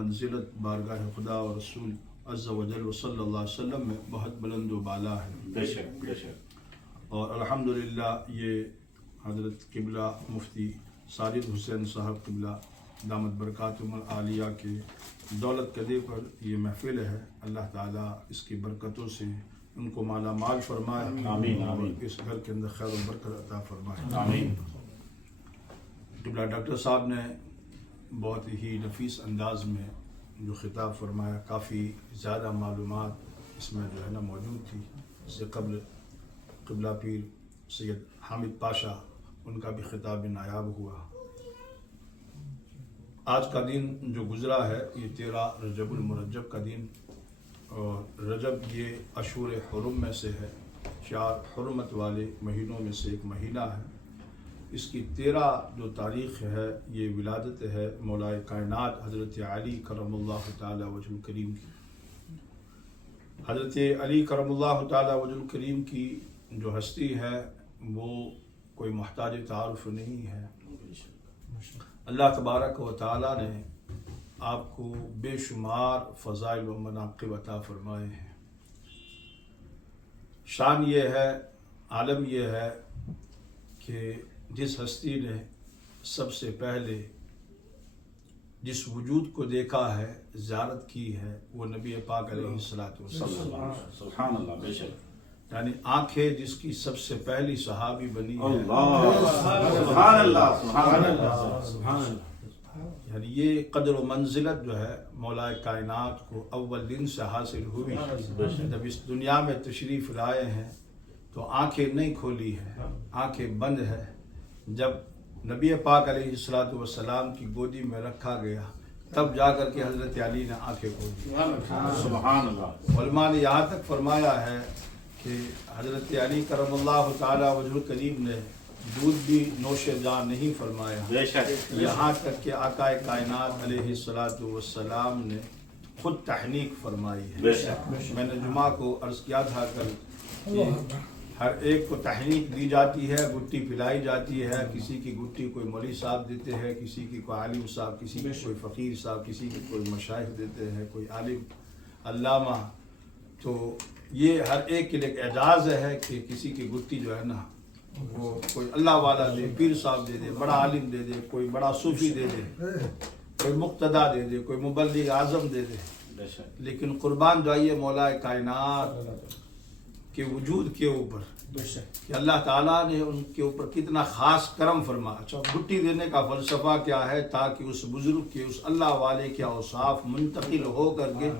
منزلت بارگاہ خدا اور رسول عز و جل و صلی اللہ علیہ وسلم میں بہت بلند و بالا ہے. بے شک بے شک. اور الحمدللہ یہ حضرت قبلہ مفتی ساجد حسین صاحب قبلہ دامت برکاتہم العالیہ کے دولت کدے پر یہ محفل ہے. اللہ تعالیٰ اس کی برکتوں سے ان کو مالا مال فرمائے. آمین آمین. اس گھر کے اندر خیر و برکت عطا فرمائے. آمین. قبلہ ڈاکٹر صاحب نے بہت ہی نفیس انداز میں جو خطاب فرمایا، کافی زیادہ معلومات اس میں جو ہے نا موجود تھی. اس سے قبل قبلہ پیر سید حامد پاشا ان کا بھی خطاب نایاب ہوا. آج کا دن جو گزرا ہے یہ 13 رجب المرجب کا دن، اور رجب یہ اشہر حرم میں سے ہے، 4 حرمت والے مہینوں میں سے ایک مہینہ ہے. اس کی 13 جو تاریخ ہے یہ ولادت ہے مولائے کائنات حضرت علی کرم اللہ تعالی وجہ الکریم کی. حضرت علی کرم اللہ تعالی وجہ الکریم کی جو ہستی ہے وہ کوئی محتاج تعارف نہیں ہے. اللہ تبارک و تعالیٰ نے آپ کو بے شمار فضائل و مناقب عطا فرمائے ہیں. شان یہ ہے، عالم یہ ہے کہ جس ہستی نے سب سے پہلے جس وجود کو دیکھا ہے، زیارت کی ہے، وہ نبی پاک علیہ الصلوۃ والسلام. سبحان اللہ. بے شک. یعنی آنکھیں جس کی سب سے پہلی صحابی بنی ہے. سبحان اللہ سبحان اللہ سبحان اللہ. یعنی یہ قدر و منزلت جو ہے مولا کائنات کو اول دن سے حاصل ہوئی. جب اس دنیا میں تشریف لائے ہیں تو آنکھیں نہیں کھولی ہے، آنکھیں بند ہے. جب نبی پاک علیہ الصلوۃ والسلام کی گودی میں رکھا گیا تب جا کر کے حضرت علی نے آنکھیں کھولی. سبحان اللہ. علماء نے یہاں تک فرمایا ہے کہ حضرت علی کرم اللہ تعالی وجہ الکریم نے دودھ بھی نوش جان نہیں فرمایا. بے شک. یہاں تک کہ آقا کائنات علیہ الصلوۃ والسلام نے خود تحنیک فرمائی ہے. بے شک. میں نے جمعہ کو عرض کیا تھا کل کہ ہر ایک کو تحنیک دی جاتی ہے، گٹی پلائی جاتی ہے. کسی کی گٹی کوئی مولوی صاحب دیتے ہیں، کسی کی کوئی عالم صاحب، کسی کی کوئی فقیر صاحب، کسی کی کوئی مشائخ دیتے ہیں، کوئی عالم علامہ. تو یہ ہر ایک کے لیے ایک اعزاز ہے کہ کسی کی گٹی جو ہے نا وہ کوئی اللہ والا دے، پیر صاحب دے دے، بڑا عالم دے دے، کوئی بڑا صوفی دے دے، کوئی مقتدا دے دے، کوئی مبلغ اعظم دے دے. بے شک. لیکن قربان جائیے مولا کائنات کے وجود کے اوپر کہ اللہ تعالیٰ نے ان کے اوپر کتنا خاص کرم فرما. اچھا، گٹی دینے کا فلسفہ کیا ہے؟ تاکہ اس بزرگ کے، اس اللہ والے کے اوصاف منتقل ہو کر کے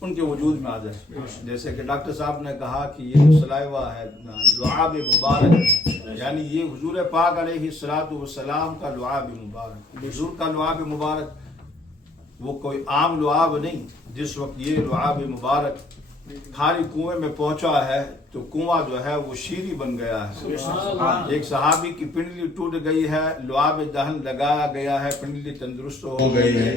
ان کے وجود میں آ جائے. جیسے کہ ڈاکٹر صاحب نے کہا کہ یہ جو سلائیوہ ہے لعاب مبارک، یعنی یہ حضور پاک علیہ الصلوۃ والسلام کا لعاب مبارک. حضور کا لعاب مبارک وہ کوئی عام لعاب نہیں. جس وقت یہ لعاب مبارک خالی کنویں میں پہنچا ہے تو کنواں جو ہے وہ شیری بن گیا ہے. ایک صحابی کی پنڈلی ٹوٹ گئی ہے، لعاب دہن لگایا گیا ہے، پنڈلی تندرست ہو گئی ہے.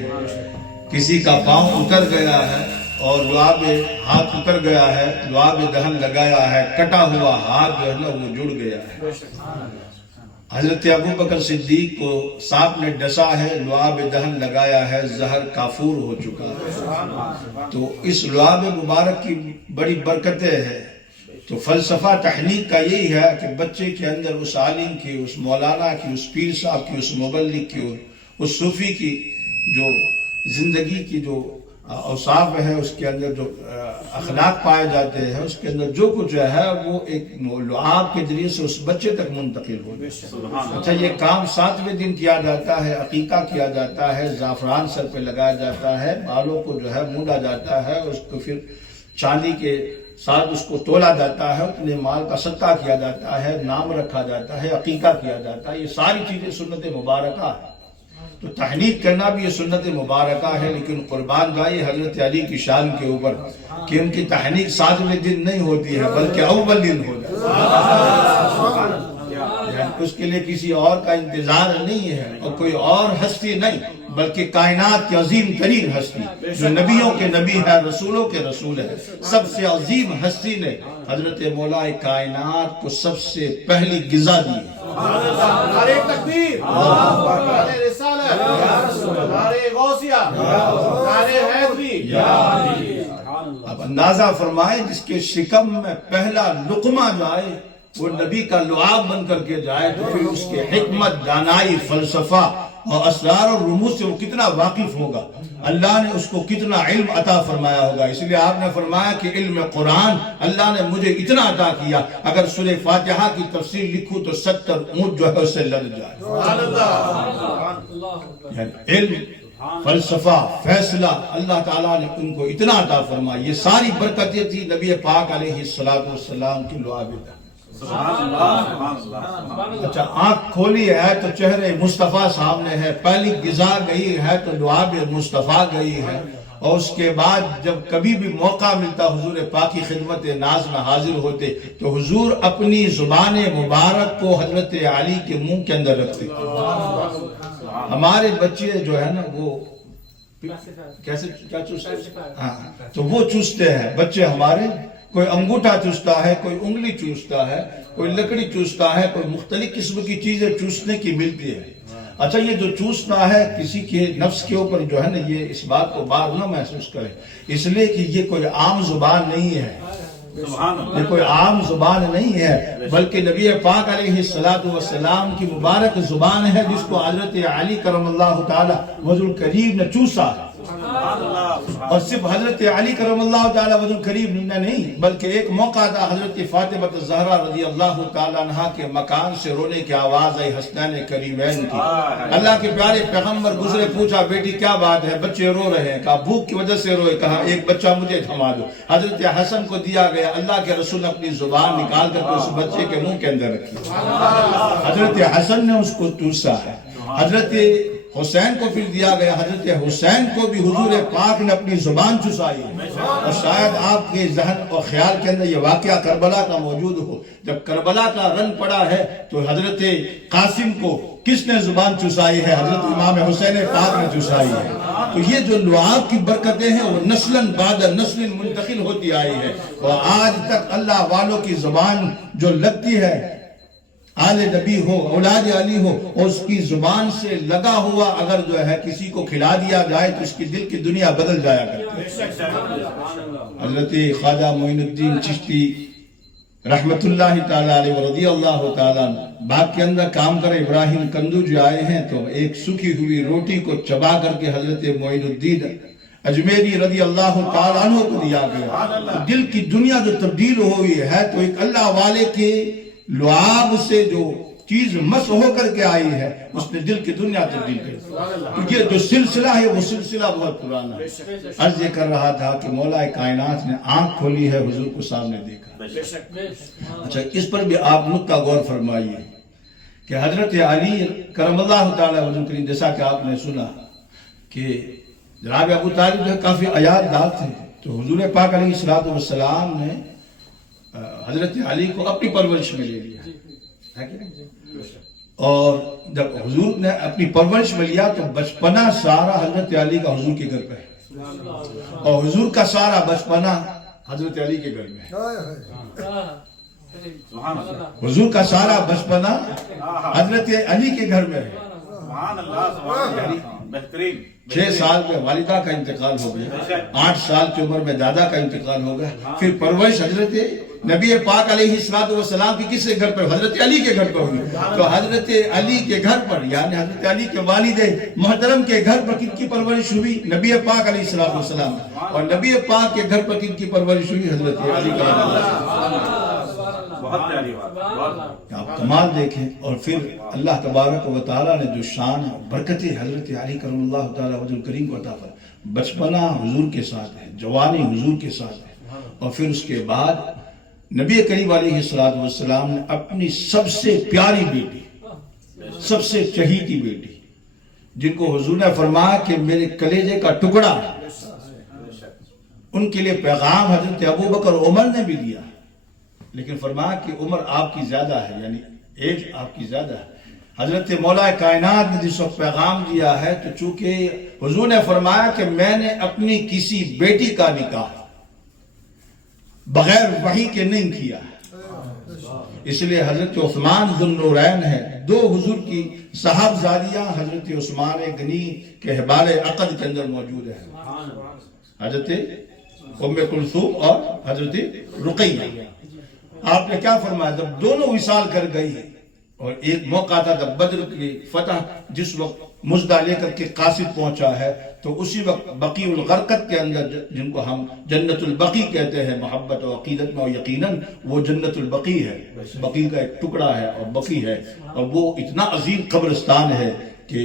کسی کا پاؤں اتر گیا ہے اور لعاب ہاتھ اتر گیا ہے، لعاب دہن لگایا ہے، کٹا ہوا ہاتھ جو ہے نا وہ جڑ گیا ہے. حضرت ابو بکر صدیق کو سانپ نے ڈسا ہے، لعاب دہن لگایا ہے، زہر کافور ہو چکا ہے. تو اس لعاب مبارک کی بڑی برکتیں ہیں. تو فلسفہ تحنیک کا یہی ہے کہ بچے کے اندر اس عالم کی، اس مولانا کی، اس پیر صاحب کی، اس مبلغ کی، اس صوفی کی جو زندگی کی جو اوصاف ہے، اس کے اندر جو اخلاق پائے جاتے ہیں، اس کے اندر جو کچھ ہے وہ ایک لعاب کے ذریعے سے اس بچے تک منتقل ہو جائے. اچھا، یہ کام 7ویں دن کیا جاتا ہے، عقیقہ کیا جاتا ہے، زعفران سر پہ لگایا جاتا ہے، بالوں کو جو ہے مونڈا جاتا ہے، اس کو پھر چاندی کے ساتھ اس کو تولا جاتا ہے، اتنے مال کا صدقہ کیا جاتا ہے، نام رکھا جاتا ہے، عقیقہ کیا جاتا ہے. یہ ساری چیزیں سنت مبارکہ ہے. تو تحنیک کرنا بھی یہ سنت مبارکہ ہے. لیکن قربان جائیے حضرت علی کی شان کے اوپر کہ ان کی تحنیک 7ویں دن نہیں ہوتی ہے بلکہ اول دن ہو جاتا ہے. اس کے لیے کسی اور کا انتظار نہیں ہے اور کوئی اور ہستی نہیں بلکہ کائنات کی عظیم ترین ہستی جو نبیوں کے نبی ہے، رسولوں کے رسول ہے، سب سے عظیم ہستی نے حضرت مولا کائنات کو سب سے پہلی غذا دی. نعرہ تکبیر، نعرہ رسالت، نعرہ غوثیہ، نعرہ اب اندازہ فرمائے جس کے شکم میں پہلا لقمہ جائے وہ نبی کا لعاب بن کر کے جائے تو پھر اس کے حکمت، دانائی، فلسفہ اور اسرار اور رموز سے وہ کتنا واقف ہوگا، اللہ نے اس کو کتنا علم عطا فرمایا ہوگا۔ اس لیے آپ نے فرمایا کہ علم قرآن اللہ نے مجھے اتنا عطا کیا، اگر سورہ فاتحہ کی تفسیر لکھوں تو 70 اونٹ جو ہے اس سے لد جائے۔ یعنی علم، فلسفہ، فیصلہ اللہ تعالیٰ نے ان کو اتنا عطا فرمایا۔ یہ ساری برکتیں تھی نبی پاک علیہ السلام کی لعاب۔ اچھا، آنکھ کھولی ہے تو چہرے مصطفیٰ سامنے ہے، پہلی غذا گئی ہے تو لعاب مصطفیٰ گئی ہے، اور اس کے بعد جب کبھی بھی موقع ملتا حضور پاک کی خدمت ناز میں حاضر ہوتے تو حضور اپنی زبان مبارک کو حضرت علی کے منہ کے اندر رکھتے۔ ہمارے بچے جو ہے نا وہ کیسے کیا چوستے ہیں؟ ہاں، تو وہ چوستے ہیں بچے ہمارے، کوئی انگوٹھا چوستا ہے، کوئی انگلی چوستا ہے، کوئی لکڑی چوستا ہے، کوئی مختلف قسم کی چیزیں چوسنے کی ملتی ہے۔ اچھا، یہ جو چوسنا ہے کسی کے نفس کے اوپر جو ہے نا، یہ اس بات کو بار نہ محسوس کرے، اس لیے کہ یہ کوئی عام زبان نہیں ہے، یہ کوئی عام زبان نہیں ہے، بلکہ نبی پاک علیہ السلام کی مبارک زبان ہے جس کو حضرت علی کرم اللہ تعالی وجہ الکریم نے چوسا ہے۔ اور صرف حضرت علی کرم اللہ تعالی وجہ الکریم نے نہیں، بلکہ ایک موقع تھا حضرت فاطمہ الزہرا رضی اللہ تعالی عنہا کے مکان سے رونے کی آواز آئی حسنین کریمین کی۔ اللہ کے پیارے پیغمبر گزرے، پوچھا بیٹی کیا بات ہے، بچے رو رہے ہیں، کہا بھوک کی وجہ سے روئے، کہا ایک بچہ مجھے تھما دو۔ حضرت حسن کو دیا گیا، اللہ کے رسول نے اپنی زبان نکال کر اس بچے کے منہ کے اندر رکھی، حضرت حسن نے اس کو چوسا ہے۔ حضرت حسین کو پھر دیا گیا، حضرت حسین کو بھی حضور پاک نے اپنی زبان چسائی ہے۔ اور شاید آپ کے ذہن اور خیال کے اندر یہ واقعہ کربلا کا موجود ہو، جب کربلا کا رن پڑا ہے تو حضرت قاسم کو کس نے زبان چسائی ہے؟ حضرت امام حسین پاک نے چسائی ہے۔ تو یہ جو لعاب کی برکتیں ہیں وہ نسلاً بعد نسل منتقل ہوتی آئی ہے، اور آج تک اللہ والوں کی زبان جو لگتی ہے، آل نبی ہو، اولاد علی ہو، اور اس کی زبان سے لگا ہوا اگر جو ہے کسی کو کھلا دیا جائے تو اس کی دل کی دنیا بدل جایا کرتی ہے۔ حضرت خواجہ معین الدین چشتی رحمت اللہ تعالیٰ علیہ ورضی اللہ تعالیٰ باغ کے اندر کام کر ابراہیم کندو جو آئے ہیں تو ایک سکی ہوئی روٹی کو چبا کر کے حضرت معین الدین اجمیری رضی اللہ تعالیٰ عنہ کو دیا گیا۔ دل کی دنیا جو تبدیل ہوئی ہے تو ایک اللہ والے کے لعاب سے جو چیز مس ہو کر کے آئی ہے اس نے دل کی دنیا تبدیل کی۔ یہ جو سلسلہ ہے وہ سلسلہ بہت پرانا ہے۔ عرض یہ کر رہا تھا کہ مولا کائنات نے آنکھ کھولی ہے، حضور کو سامنے دیکھا۔ اچھا، اس پر بھی آپ نکتہ غور فرمائیے کہ حضرت علی کرم اللہ تعالی وجہ کریم، جیسا کہ آپ نے سنا کہ جناب ابو طالب جو ہے کافی عیال دار تھے، تو حضور پاک علیہ السلام نے حضرت علی کو اپنی پرورش میں لے لیا ہے کہ نہیں؟ اور جب حضور نے اپنی پرورش میں لیا تو بچپنا سارا حضرت علی کا حضور کے گھر پہ ہے، اور حضور کا سارا بچپنا حضرت علی کے گھر میں ہے۔ حضور کا سارا بچپنا حضرت علی کے گھر میں ہے۔ 6 سال میں والدہ کا انتقال ہو گیا، 8 سال کی عمر میں دادا کا انتقال ہو گیا، پھر پرورش حضرت نبی پاک علیہ السلام کی کس کے گھر پر؟ حضرت علی کے گھر پر ہوئی۔ تو حضرت علی کے گھر پر یعنی حضرت علی کے والد محترم کے گھر پر کن کی پرورش ہوئی؟ نبی پاک علیہ السلام۔ اور نبی پاک کے گھر پر کن کی پرورش ہوئی؟ حضرت علی کا۔ آپ کمال دیکھیں، اور پھر اللہ تبارک و تعالیٰ نے جو شان برکتیں حضرت علی کرم اللہ تعالیٰ وجہ الکریم کو عطا فرمائی، بچپنا حضور کے ساتھ ہے، جوانی حضور کے ساتھ ہے، اور پھر اس کے بعد نبی کریم علیہ السلام نے اپنی سب سے پیاری بیٹی، سب سے چہیتی بیٹی، جن کو حضور نے فرمایا کہ میرے کلیجے کا ٹکڑا، ان کے لیے پیغام حضرت ابوبکر عمر نے بھی دیا، لیکن فرمایا کہ عمر آپ کی زیادہ ہے، یعنی ایج آپ کی زیادہ ہے۔ حضرت مولا کائنات نے جس وقت پیغام دیا ہے تو چونکہ حضور نے فرمایا کہ میں نے اپنی کسی بیٹی کا نکاح بغیر وحی کے نہیں کیا، اس لیے حضرت عثمان ذو النورین ہے، دو حضور کی صاحبزادیاں حضرت عثمان غنی کے حبال عقد کے اندر موجود ہیں، حضرت ام کلثوم اور حضرت رقیہ۔ آپ نے کیا فرمایا؟ جب دونوں وصال کر گئی اور ایک موقع تھا جب بدر کی فتح جس وقت مزدہ لے کر کے قاصد پہنچا ہے، تو اسی وقت بقیع الغرقد کے اندر جن کو ہم جنت البقیع کہتے ہیں محبت و عقیدت میں، اور یقیناً وہ جنت البقیع ہے، بقیع کا ایک ٹکڑا ہے اور بقیع ہے، اور وہ اتنا عظیم قبرستان ہے کہ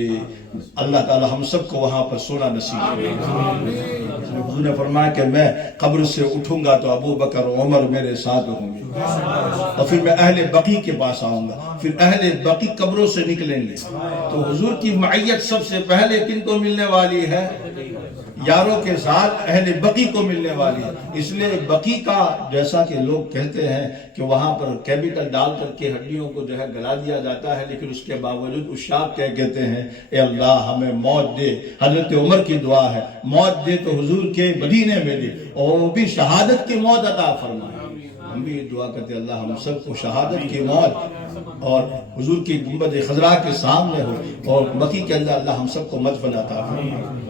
اللہ تعالی ہم سب کو وہاں پر سونا نصیب کرے۔ حضور نے فرمایا کہ میں قبر سے اٹھوں گا تو ابو بکر و عمر میرے ساتھ ہوں گے، اور پھر میں اہل بقیع کے پاس آؤں گا، پھر اہل بقیع قبروں سے نکلیں گے۔ تو حضور کی معیت سب سے پہلے کن کو ملنے والی ہے؟ یاروں کے ساتھ اہل بقیع کو ملنے والی ہے۔ اس لیے بقیع کا جیسا کہ لوگ کہتے ہیں کہ وہاں پر کیمیکل ڈال کر کے ہڈیوں کو جو ہے گلا دیا جاتا ہے، لیکن اس کے باوجود عشاق کہتے ہیں اے اللہ ہمیں موت دے۔ حضرت عمر کی دعا ہے موت دے تو حضور کے مدینے میں دے، اور وہ بھی شہادت کی موت عطا فرمائے۔ ہم بھی یہ دعا کرتے اللہ ہم سب کو شہادت کی موت اور حضور کی گنبد خضراء کے سامنے ہو، اور بقیع کے اندر اللہ ہم سب کو مدفن عطا فرمائے۔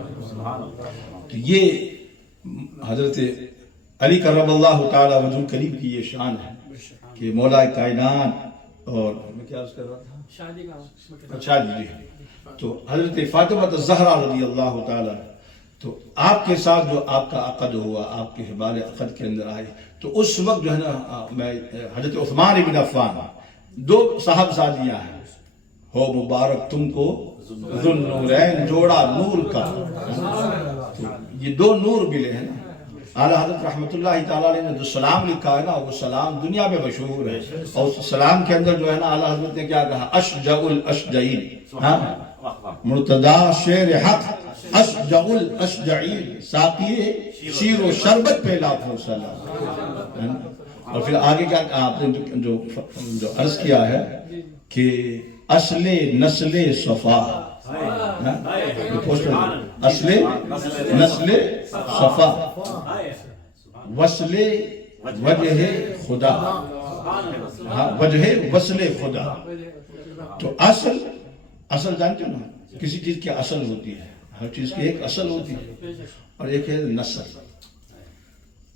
تو یہ حضرت علی کرم اللہ تعالی وجہ کریم کی یہ شان ہے کہ مولا کائنات، اور میں کیا عرض کر رہا تھا؟ شادی جی، تو حضرت فاطمہ الزہرا رضی اللہ تعالی، تو آپ کے ساتھ جو آپ کا عقد ہوا، آپ کے حبال عقد کے اندر آئے، تو اس وقت جو ہے نا میں حضرت عثمان بن عفان، دو صاحبزادیاں ہیں، ہو مبارک تم کو ذو النورین جوڑا نور کا، تو یہ دو نور ملے ہیں نا۔ اعلیٰ حضرت رحمت اللہ تعالیٰ علیہ نے جو سلام لکھا ہے نا، وہ سلام دنیا میں مشہور ہے، اور اس سلام کے اندر جو ہے نا اعلیٰ حضرت نے کیا کہا؟ اشجع الاشجعین، مرتضی شیر حق اشجع الاشجعین، ساقی شیر و شربت پہ لاکھوں سلام۔ اور پھر آگے کیا آپ نے جو عرض کیا ہے کہ اصل نسل صفا، اصل نسل صفا وصل وجہ خدا، وجہ وصل خدا۔ تو اصل جانتے ہو نا، کسی چیز کی اصل ہوتی ہے، ہر چیز کی ایک اصل ہوتی ہے، اور ایک ہے نسل،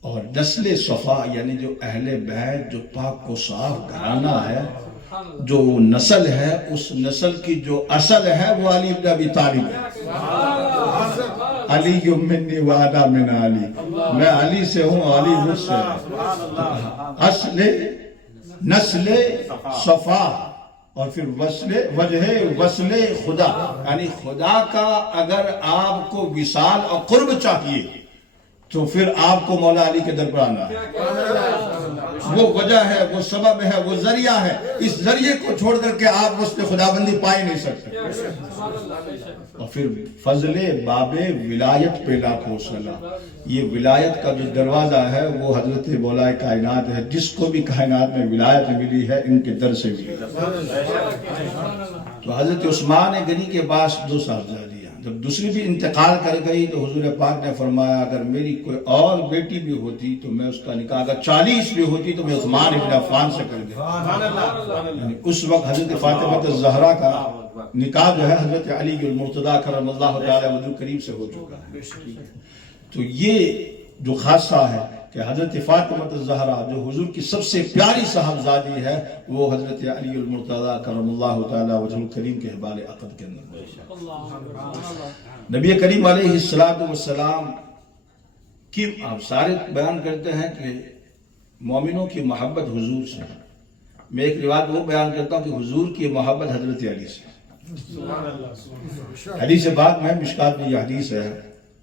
اور نسل صفا یعنی جو اہل بیت، جو پاک و صاف گھرانہ ہے، جو نسل ہے، اس نسل کی جو اصل ہے وہ علی بن ابی طالب ہے۔ علی منی وانا من علی، میں علی سے ہوں، علی مجھ سے ہے۔ اصل نسل صفا، اور پھر وجہ وصل خدا، یعنی خدا کا اگر آپ کو وصال اور قرب چاہیے تو پھر آپ کو مولا علی کے در پر آنا ہے۔ وہ وجہ ہے، وہ سبب ہے، وہ ذریعہ ہے، اس ذریعے کو چھوڑ کر کے آپ اس نے خدا بندی پائی نہیں سکتے۔ اور پھر فضل باب ولایت پہ لاکھوں سلام، یہ ولایت کا جو دروازہ ہے وہ حضرت مولا کائنات ہے، جس کو بھی کائنات میں ولایت ملی ہے ان کے در سے ملی۔ تو حضرت عثمان غنی کے پاس دو صاحبزادیاں، جب دوسری بھی انتقال کر گئی تو حضور پاک نے فرمایا اگر میری کوئی اور بیٹی بھی ہوتی تو میں اس کا نکاح، اگر 40 بھی ہوتی تو میں عثمان بن عفان سے کر دیتا۔ یعنی اس وقت حضرت فاطمہ الزہرا کا نکاح جو ہے حضرت علی المرتضیٰ کرم اللہ تعالی وجہ کریم سے ہو چکا ہے۔ تو یہ جو خاصہ ہے کہ حضرت فاطمہ الزہرا جو حضور کی سب سے پیاری صاحبزادی ہے، وہ حضرت علی المرتضیٰ کرم اللہ تعالی وجہ کریم کے حبال عقد کے اندر نبی کریم علیہ السلام کی آپ سارے بیان کرتے ہیں کہ مومنوں کی محبت حضور سے، میں ایک روایت وہ بیان کرتا ہوں کہ حضور کی محبت حضرت علی سے۔ حدیث بعد میں مشکات میں یہ حدیث ہے،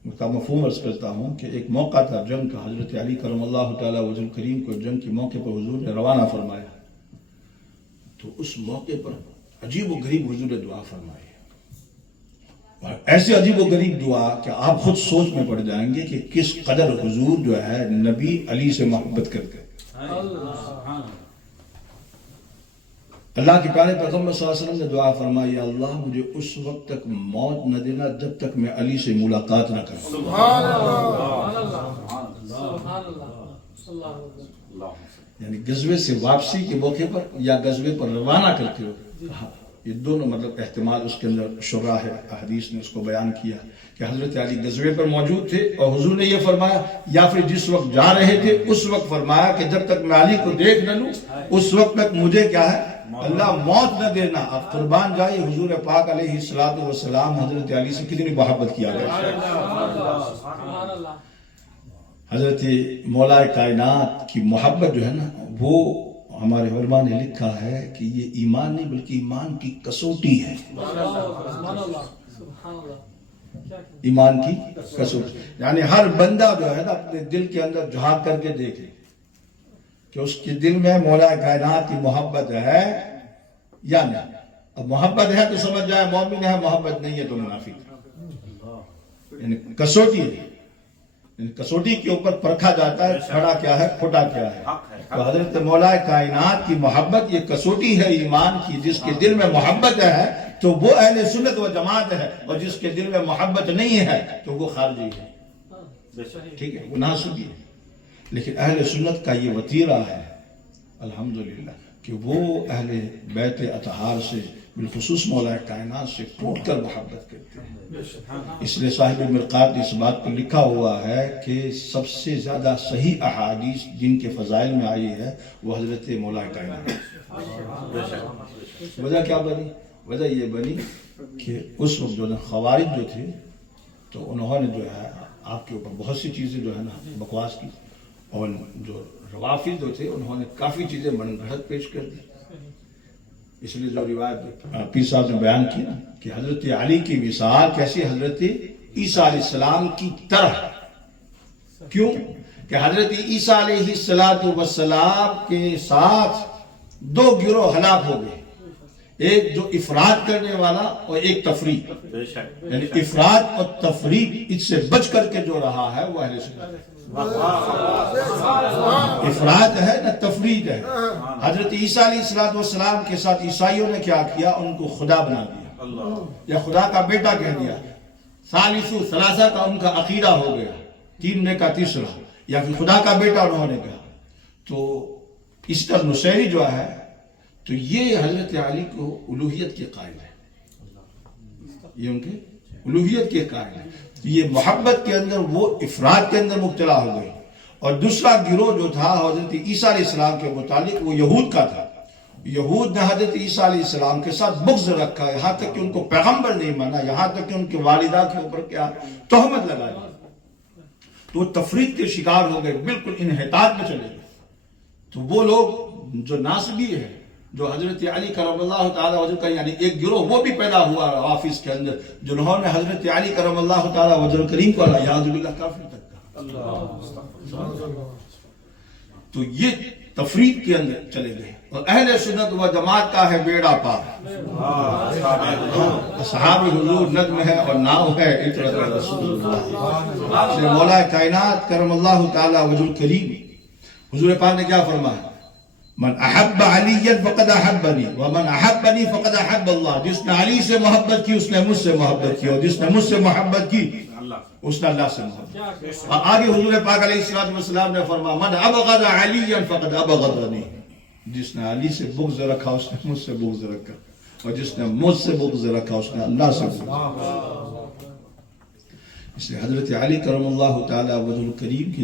اس کا مفہوم عرض کرتا ہوں کہ ایک موقع تھا جنگ کا، حضرت علی کرم اللہ تعالی وجہ کریم کو جنگ کے موقع پر حضور نے روانہ فرمایا، تو اس موقع پر عجیب و غریب حضور نے دعا فرمائی، اور ایسے عجیب و غریب دعا کہ آپ خود سوچ میں پڑ جائیں گے کہ کس قدر حضور جو ہے نبی علی سے محبت کرتے۔ اللہ کے پیارے پیغمبر صلی اللہ علیہ وسلم نے دعا فرمائی اللہ مجھے اس وقت تک موت نہ دینا جب تک میں علی سے ملاقات نہ کروں۔ یعنی غزوے سے واپسی کے موقع پر یا غزوے پر روانہ کرتے ہو، یہ دونوں مطلب احتمال اس کے اندر شراح احادیث نے اس کو بیان کیا کہ حضرت علی غزوے پر موجود تھے اور حضور نے یہ فرمایا، یا پھر جس وقت جا رہے تھے اس وقت فرمایا کہ جب تک میں علی کو دیکھ نہ لوں اس وقت تک مجھے کیا ہے اللہ موت نہ دینا۔ آپ قربان جائیں حضور پاک علیہ السلام حضرت علی سے کتنی محبت کیا گیا۔ حضرت مولا کائنات کی محبت جو ہے نا، وہ ہمارے علماء نے لکھا ہے کہ یہ ایمان نہیں بلکہ ایمان کی کسوٹی ہے۔ ایمان کی کسوٹی یعنی ہر بندہ جو ہے نا اپنے دل کے اندر جھانک کر کے دیکھے کہ اس کے دل میں مولا کائنات کی محبت ہے یا نہیں۔ اب محبت ہے تو سمجھ جائے مومن ہے، محبت نہیں ہے تو منافق۔ یعنی کسوٹی ہے، کسوٹی کے اوپر پرکھا جاتا ہے کھڑا کیا ہے کھوٹا کیا ہے۔ تو حضرت مولا کائنات کی محبت یہ کسوٹی ہے ایمان کی۔ جس کے دل میں محبت ہے تو وہ اہل سنت و جماعت ہے، اور جس کے دل میں محبت نہیں ہے تو وہ خارجی ہے، ٹھیک ہے، وہ ناسبی ہے۔ لیکن اہل سنت کا یہ وتیرہ ہے الحمدللہ کہ وہ اہل بیت اطہار سے بالخصوص مولا کائنات سے ٹوٹ کر محبت کرتے ہیں۔ اس لیے صاحب مرقات نے اس بات کو لکھا ہوا ہے کہ سب سے زیادہ صحیح احادیث جن کے فضائل میں آئی ہے وہ حضرت مولا کائنات۔ وجہ کیا بنی؟ وجہ یہ بنی کہ اس وقت جو خوارج جو تھے تو انہوں نے جو ہے آپ کے اوپر بہت سی چیزیں جو ہے نا بکواس کی، اور جو روافض جو تھے انہوں نے کافی چیزیں من گھڑت پیش کر دی۔ اس لیے جو روایت پیر صاحب نے بیان کی نا کہ حضرت علی کی مثال کیسی حضرت عیسیٰ علیہ السلام کی طرح، کیوں کہ حضرت عیسیٰ علیہ السلام کے ساتھ دو گروہ ہلاک ہو گئے، ایک جو افراد کرنے والا اور ایک تفریق، یعنی افراد اور تفریق اس سے بچ کر کے جو رہا ہے وہ اہل سنت ہے۔ افراد ہے نہ تفرید ہے۔ حضرت عیسیٰ علیہ السلام کے ساتھ عیسائیوں نے کیا کیا، ان کو خدا بنا دیا یا خدا کا بیٹا کہہ دیا۔ ثالث ثلاثہ کا ان کا عقیدہ ہو گیا، تین میں کا تیسرا، یا پھر خدا کا بیٹا انہوں نے کہا۔ تو اس طرح نصیری جو ہے تو یہ حضرت علی کو الوہیت کے قائل ہے، یہ ان کے الوہیت کے قائل ہے۔ یہ محبت کے اندر وہ افراد کے اندر مبتلا ہو گئی، اور دوسرا گروہ جو تھا حضرت عیسیٰ علیہ السلام کے متعلق وہ یہود کا تھا۔ یہود نے حضرت عیسیٰ علیہ السلام کے ساتھ بغض رکھا، یہاں تک کہ ان کو پیغمبر نہیں مانا، یہاں تک کہ ان کے والدہ کے اوپر کیا تہمت لگا دی۔ تو وہ تفریق کے شکار ہو گئے، بالکل انحطاط میں چلے گئے۔ تو وہ لوگ جو ناسبی ہے، جو حضرت علی کرم اللہ تعالیٰ وجہ کا، یعنی ایک گروہ وہ بھی پیدا ہوا آفس کے اندر جنہوں نے حضرت علی کرم اللہ تعالیٰ وجہ کریم کو یعوذ باللہ کافر تک کہا۔ تو یہ تفریق کے اندر چلے گئے، اور اہل سنت و جماعت کا ہے بیڑا پار۔ اصحاب حضور نظم ہے اور ناؤ ہے عطرت رسول اللہ۔ سے مولا کائنات کرم اللہ تعالیٰ وجہ کریم حضور پاک نے کیا فرمایا؟ من احب علی فقد احبنی ومن احبنی فقد احب اللہ۔ جس نے علی سے محبت کی اس نے مجھ سے محبت کی، اور جس نے مجھ سے محبت کی اس نے اللہ سے محبت کی۔ اور آگے حضور پاک علیہ السلام نے فرمایا من ابغض علی فقد ابغضنی۔ جس نے علی سے بغض رکھا اس نے مجھ سے بغض رکھا، اور جس نے مجھ سے بغض رکھا اس نے اللہ سے بغض رکھا۔ اس لیے حضرت علی کرم اللہ تعالی وجہ کریم کی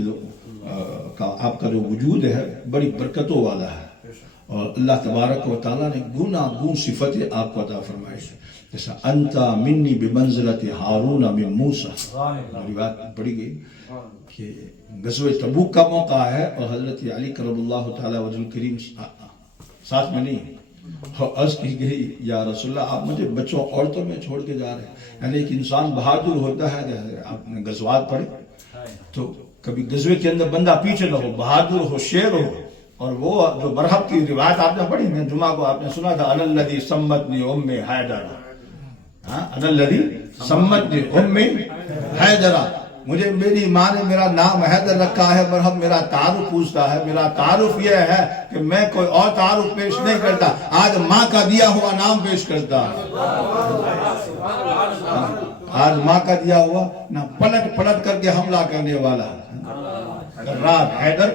آپ کا جو وجود ہے بڑی برکتوں والا ہے، اور اللہ تبارک و تعالیٰ نے گناگون صفتیں آپ کو عطا فرمائی ہے، جیسا انتا منی بمنزلت ہارون من موسیٰ۔ روایت پڑھی گئی کہ غزوہ تبوک کا موقع ہے اور حضرت علی کرم اللہ تعالیٰ وجہ کریم ساتھ میں نہیں، اور عرض کی گئی یا رسول اللہ آپ مجھے بچوں عورتوں میں چھوڑ کے جا رہے ہیں۔ یعنی ایک انسان بہادر ہوتا ہے، آپ نے غزوات پڑھے تو کبھی غزوے کے اندر بندہ پیچھے نہ ہو، بہادر ہو، شیر ہو۔ اور وہ جو مرحب کی روایت آپ نے پڑھی نا، جمعہ کو آپ نے سنا تھا، انا الذی سمتنی ام حیدرہ، انا الذی سمتنی ام حیدرہ، مجھے میری ماں نے میرا نام حیدر رکھا ہے۔ مرحب میرا تعارف پوچھتا ہے، میرا تعارف یہ ہے کہ میں کوئی اور تعارف پیش نہیں کرتا، آج ماں کا دیا ہوا نام پیش کرتا۔ آج ماں کا دیا ہوا نہ پلٹ پلٹ کر کے حملہ کرنے والا کرار حیدر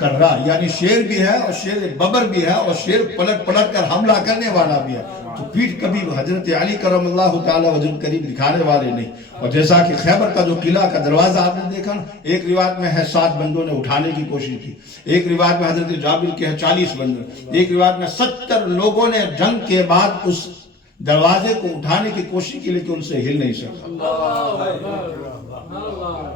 کرار، یعنی شیر بھی ہے اور شیر ببر بھی ہے اور شیر پلٹ پلٹ کر حملہ کرنے والا بھی ہے. تو پیٹھ کبھی حضرت علی کرم اللہ تعالی وجہ کریم دکھانے والے نہیں. اور جیسا کہ خیبر کا جو قلعہ کا دروازہ آپ نے دیکھا نا، ایک روایت میں ہے 7 بندوں نے اٹھانے کی کوشش کی، ایک روایت میں حضرت جابر کے ہے 40 بندوں، ایک روایت میں 70 لوگوں نے جنگ کے بعد اس دروازے کو اٹھانے کی کوشش کی لیکن ان سے ہل نہیں سکا.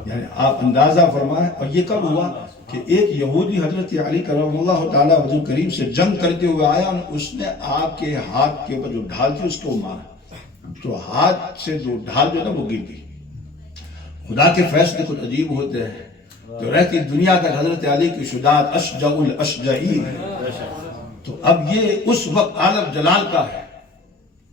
یعنی آپ اندازہ فرمائیں. اور یہ کب ہوا کہ ایک یہودی حضرت علی کرم اللہ تعالی وجہ کریم سے جنگ کرتے ہوئے آیا اور اس نے آپ کے ہاتھ کے اوپر جو ڈھال تھی اس کو مارا، تو ہاتھ سے جو ڈھال جو نا وہ گر گئی. خدا کے فیصلے کچھ عجیب ہوتے ہیں. تو رہتی دنیا تک حضرت علی کی شجاعت اشجع الاشجعین. تو اب یہ اس وقت عالم جلال کا ہے،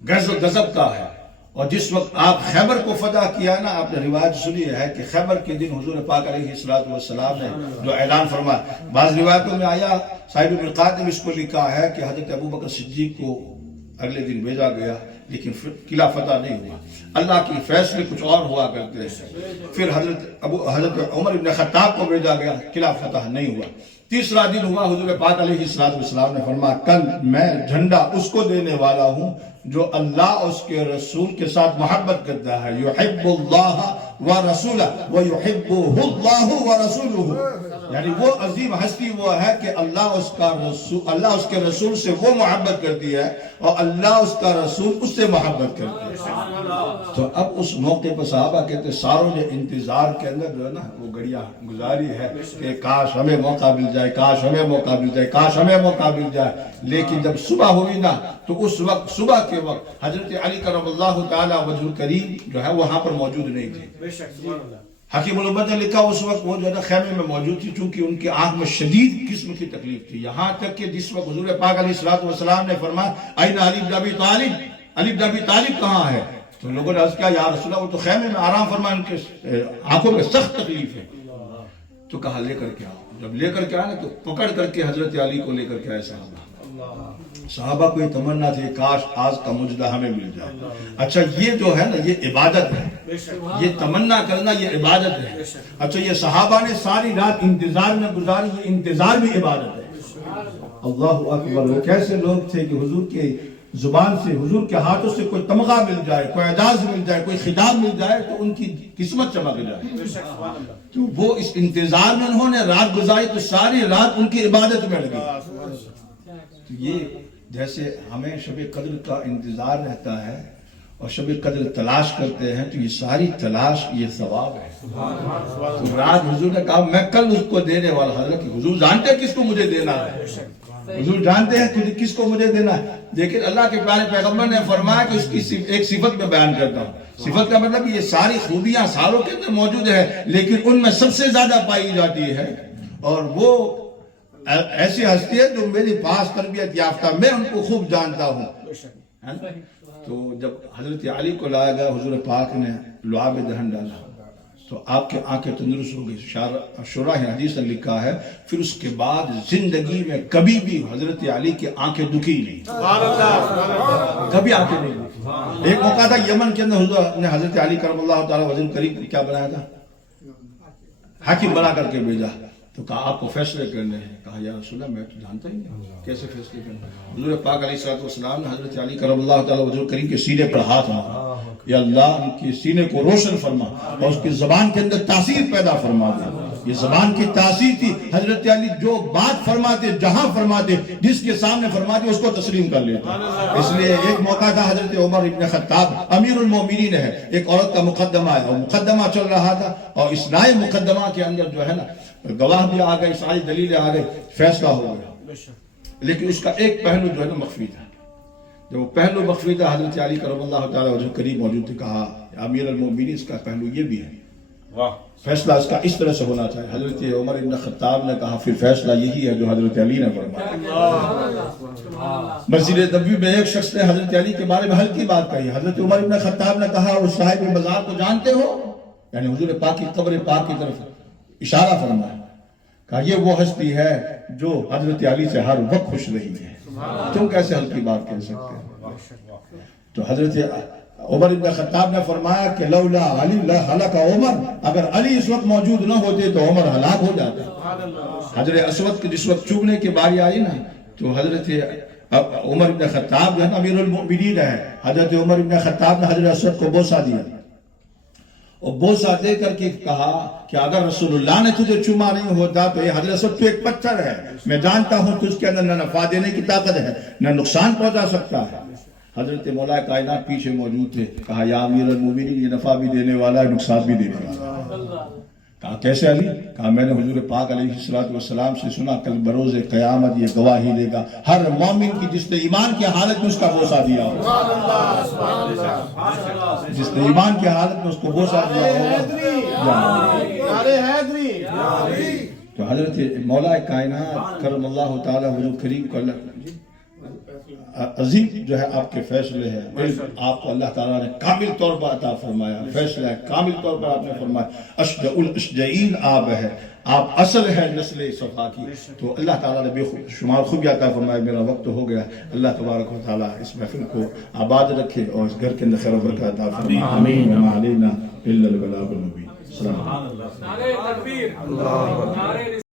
غیظ و غضب کا ہے. اور جس وقت آپ خیبر کو فتح کیا نا، آپ نے روایت سنی ہے کہ خیبر کے دن حضور پاک علیہ السلام نے جو اعلان فرمایا، بعض روایتوں میں آیا، صاحب مرقات نے اس کو لکھا ہے کہ حضرت ابوبکر صدیق کو اگلے دن بھیجا گیا لیکن قلعہ فتح نہیں ہوا. اللہ کی فیصلے کچھ اور ہوا کرتے ہیں. پھر حضرت عمر بن خطاب کو بھیجا گیا، قلعہ فتح نہیں ہوا. تیسرا دن ہوا، حضور پاک علیہ السلام نے فرمایا کل میں جھنڈا اس کو دینے والا ہوں جو اللہ اور اس کے رسول کے ساتھ محبت کرتا ہے. یحب اللہ ورسولہ ویحبہ اللہ ورسولہ. یعنی وہ عظیم ہستی وہ ہے کہ اللہ اس کے رسول سے وہ محبت کرتی ہے اور اللہ اس کا رسول اس سے محبت کرتی ہے. تو اب اس موقع پر صحابہ کہتے ساروں نے انتظار کے اندر جو ہے نا وہ گھڑیاں گزاری ہے کہ کاش ہمیں موقع مل جائے، کاش ہمیں موقع مل جائے، کاش ہمیں موقع مل جائے. لیکن جب صبح ہوئی نا تو اس وقت صبح کے وقت حضرت علی کرم اللہ تعالی وجہ کریم جو ہے وہاں پر موجود نہیں تھے. حکیم الامت نے لکھا اس وقت وہ جو ہے نا خیمے میں موجود تھی، چونکہ ان کی آنکھ میں شدید قسم کی تکلیف تھی. یہاں تک کہ جس وقت حضور پاک علیہ السلام نے فرمایا این علی بن ابی طالب، علی بن ابی طالب کہاں ہے؟ تو لوگوں نے عرض کیا یا رسول اللہ وہ تو خیمے میں آرام فرمائے، ان کے آنکھوں میں سخت تکلیف ہے. تو کہا لے کر کے آؤ. جب لے کر کے آئے تو پکڑ کر کے حضرت علی کو لے کر کے آئے صحابہ کو یہ تمنا تھی کاش آج کا مجدہ ہمیں مل جائے. اچھا یہ جو ہے نا یہ عبادت ہے، یہ تمنا کرنا یہ عبادت ہے. اچھا یہ صحابہ نے ساری رات انتظار میں گزاری، یہ انتظار بھی عبادت ہے. اللہ اکبر. وہ کیسے لوگ تھے کہ حضور کے زبان سے، حضور کے ہاتھوں سے کوئی تمغہ مل جائے، کوئی اعزاز مل جائے، کوئی خطاب مل جائے تو ان کی قسمت چمک جائے. تو وہ اس انتظار میں انہوں نے رات گزاری تو ساری رات ان کی عبادت میں لگی. تو یہ جیسے ہمیں شب قدر کا انتظار رہتا ہے اور شب قدر تلاش کرتے ہیں تو یہ ساری تلاش یہ ثواب ہے. تو رات حضور نے کہا میں کل اس کو دینے والا. حضرت حضور جانتے ہیں کس کو مجھے دینا ہے، حضور جانتے ہیں کس کو مجھے دینا ہے. لیکن اللہ کے پیارے پیغمبر نے فرمایا کہ اس کی ایک صفت میں بیان کرتا ہوں. صفت کا مطلب یہ ساری خوبیاں ساروں کے اندر موجود ہے لیکن ان میں سب سے زیادہ پائی جاتی ہے اور وہ ایسی ہستی ہے جو میری پاس تربیت یافتہ، میں ان کو خوب جانتا ہوں. تو جب حضرت علی کو لایا گیا حضور پاک نے لعاب دہن ڈالا تو آپ کے آنکھیں تندرست ہو گئی. شرح حدیث نے لکھا ہے پھر اس کے بعد زندگی میں کبھی بھی حضرت علی کی آنکھیں دکھی نہیں، کبھی آنکھیں نہیں دکھی. ایک موقع تھا یمن کے اندر حضور نے حضرت علی کرم اللہ تعالی وجہ کریم کیا بنایا تھا، حاکم بنا کر کے بھیجا. تو کہا آپ کو فیصلے کرنے ہیں. کہا یا رسول اللہ میں تو جانتا ہی نہیں کیسے فیصلے کرنے. حضور پاک علیہ السلام نے حضرت علی کرم اللہ تعالی وجہ کریم کے سینے پر ہاتھ مارا. یا اللہ ان کے سینے کو روشن فرما اور اس کی زبان کے اندر تاثیر پیدا فرما دے. یہ زبان کی تاثیر تھی. حضرت علی جو بات فرماتے، جہاں فرماتے، جس کے سامنے فرماتے اس کو تسلیم کر لیتے. اس لیے ایک موقع تھا حضرت عمر ابن خطاب امیر المومنین ہے، ایک عورت کا مقدمہ ہے اور مقدمہ چل رہا تھا اور اس نئے مقدمہ کے اندر جو ہے نا گواہ بھی آ گئے، ساری دلیلیں آ گئی، فیصلہ ہو گیا. لیکن اس کا ایک پہلو جو ہے نا مخفی تھا. جب وہ پہلو مخفی تھا حضرت علی کرم اللہ تعالی وجہ قریب موجود تھے. کہا امیر المومنین اس کا پہلو یہ بھی ہے، فیصلہ اس کا اس طرح سے ہونا چاہیے. حضرت عمر بن خطاب نے کہا پھر فیصلہ یہی ہے جو حضرت علی نے فرمایا. مسجد نبوی میں ایک شخص نے حضرت علی کے بارے میں ہلکی بات کہی. حضرت عمر بن خطاب نے کہا اس صاحب مزار کو جانتے ہو؟ یعنی حضور پاک کی قبر پاک کی طرف اشارہ فرمایا. کہا یہ وہ ہستی ہے جو حضرت علی سے ہر وقت خوش رہی ہے، تم کیسے ہلکی بات کہہ سکتے ہیں؟ تو حضرت عمر ابن خطاب نے فرمایا کہ لولا علی لہلک عمر، اگر علی اس وقت موجود نہ ہوتے تو عمر ہلاک ہو جاتا۔ حضرت اسود جس وقت چومنے کی باری آئی نا تو حضرت عمر ابن خطاب جو ہے نا امیر المؤمنین ہے، حضرت عمر ابن خطاب نے حضرت اسود کو بوسہ دیا اور بوسہ دے کر کے کہا کہ اگر رسول اللہ نے تجھے چوما نہیں ہوتا تو یہ حضرت اسود تو ایک پتھر ہے، میں جانتا ہوں تجھ کے اندر نہ نفع دینے کی طاقت ہے نہ نقصان پہنچا سکتا ہے۔ حضرت مولا کائنات پیچھے موجود تھے، کہا یا امیر المومنین یہ نفع بھی دینے والا ہے نقصان بھی دینے والا ہے۔ کہا کیسے علی؟ کہا میں نے حضور پاک علیہ السلام سے سنا کل بروز قیامت یہ گواہی لے گا ہر مومن کی جس نے ایمان کی حالت میں اس کا بوسہ دیا ہو، جس نے ایمان کی حالت میں اس کو بوسہ دیا ہو۔ تو حضرت مولا کائنات کرم اللہ تعالی حضور کریم کو عظیم جو ہے آپ کے فیصلے ہیں، آپ کو اللہ تعالیٰ نے کامل طور پر عطا فرمایا، فیصلہ ہے کامل طور پر آپ نے فرمایا اشجع الاشجعین آپ ہے، آپ اصل ہے نسل صفا کی، تو اللہ تعالیٰ نے بے شمار خوبی عطا فرمایا۔ میرا وقت ہو گیا، اللہ تبارک و تعالیٰ اس محفل کو آباد رکھے اور اس گھر کے اندر خیر و برکت عطا فرمائے، آمین وما علینا الا البلاغ المبین۔ نعرہ تکبیر، نعرہ